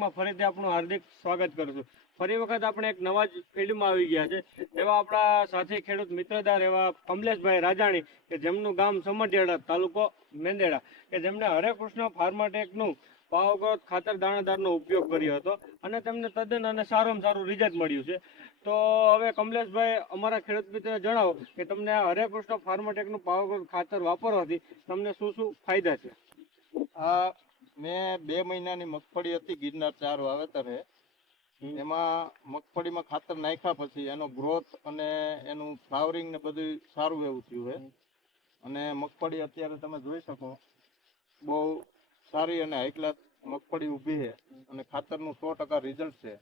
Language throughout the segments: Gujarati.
માં ફરીથી આપણું હાર્દિક સ્વાગત કરું છું. ફરી વખત આપણે એક નવા જ ફિલ્ડમાં આવી ગયા છે. એવા આપણા સાથી ખેડૂત મિત્રદાર એવા કમલેશભાઈ રાજાણી કે જેમનું ગામ સમઢેડા તાલુકો મેંદેડા, કે જેમણે હરે કૃષ્ણ ફાર્માટેકનું પાવગત ખાતર દાણાદારનો ઉપયોગ કર્યો હતો અને તેમને તદ્દન અને સારામાં સારું રિઝલ્ટ મળ્યું છે. તો હવે કમલેશભાઈ, અમારા ખેડૂત મિત્રને જણાવો કે તમને આ હરે કૃષ્ણ ફાર્માટેકનું પાવગ્રોથ ખાતર વાપરવાથી તમને શું શું ફાયદા છે? મેં બે મહિનાની મગફળી હતી ગિરનાર ચાર વાવેતરે એમાં મગફળીમાં ખાતર નાખ્યા પછી એનો ગ્રોથ અને એનું ફ્લાવરિંગ ને બધું સારું એવું થયું છે અને મગફળી અત્યારે તમે જોઈ શકો બહુ સારી અને હાઈ ક્લાસ મગફળી ઊભી છે અને ખાતરનું સો ટકા રિઝલ્ટ છે.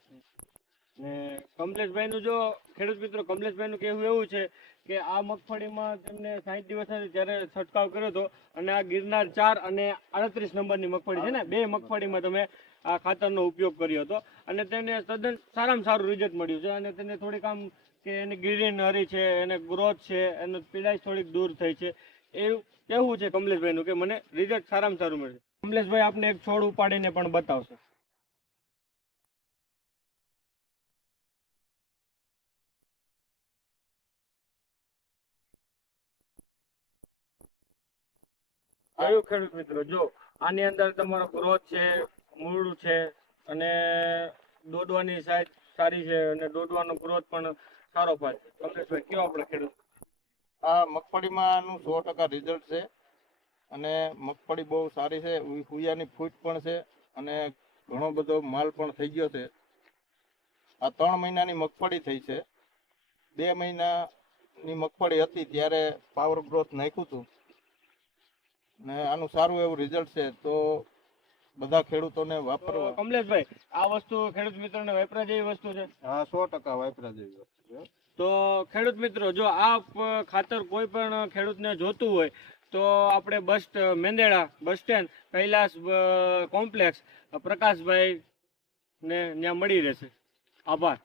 કમલેશભાઈનું જો ખેડૂત મિત્રો, કમલેશભાઈનું કહેવું એવું છે કે આ મગફળીમાં તેમને સાહીઠ દિવસ જ્યારે છંટકાવ કર્યો હતો અને આ ગિરનાર ચાર અને આડત્રીસ નંબરની મગફળી છે ને, બે મગફળીમાં તમે આ ખાતરનો ઉપયોગ કર્યો હતો અને તેને તદ્દન સારામાં સારું રિઝલ્ટ મળ્યું છે અને તેને થોડીક આમ કે એની ગ્રીનરી છે, એને ગ્રોથ છે, એનો પીડાશ થોડીક દૂર થઈ છે. એવું કેવું છે કમલેશભાઈનું કે મને રિઝલ્ટ સારામાં સારું મળશે કમલેશભાઈ આપને એક છોડ ઉપાડીને પણ બતાવશે. આવ્યું ખેડૂત મિત્રો, જો આની અંદર તમારો ગ્રોથ છે, મૂળ છે અને દોડવાની સાઈઝ સારી છે અને દોડવાનો ગ્રોથ પણ સારો પાસ છે. કમલેશભાઈ કયો આપણે ખેડૂત? આ મગફળીમાં આનું સો ટકા રિઝલ્ટ છે અને મગફળી બહુ સારી છે હુયાની ફૂટ પણ છે અને ઘણો બધો માલ પણ થઈ ગયો છે. આ ત્રણ મહિનાની મગફળી થઈ છે. બે મહિનાની મગફળી હતી ત્યારે પાવર ગ્રોથ નાખ્યું હતું. ને આનું સારું એવું રિઝલ્ટ છે તો બધા ખેડૂતોને વાપરવા. કમલેશભાઈ આ વસ્તુ ખેડૂત મિત્રોને વાપરા જેવી વસ્તુ છે? હા સો ટકા વાપરા જેવી વસ્તુ છે. તો ખેડૂત મિત્રો જો આ ખાતર કોઈ પણ ખેડૂતને જોતું હોય તો આપણે બસ Mendarda bus stand Kailash complex Prakashbhai ને ત્યાં મળી રહેશે. આભાર.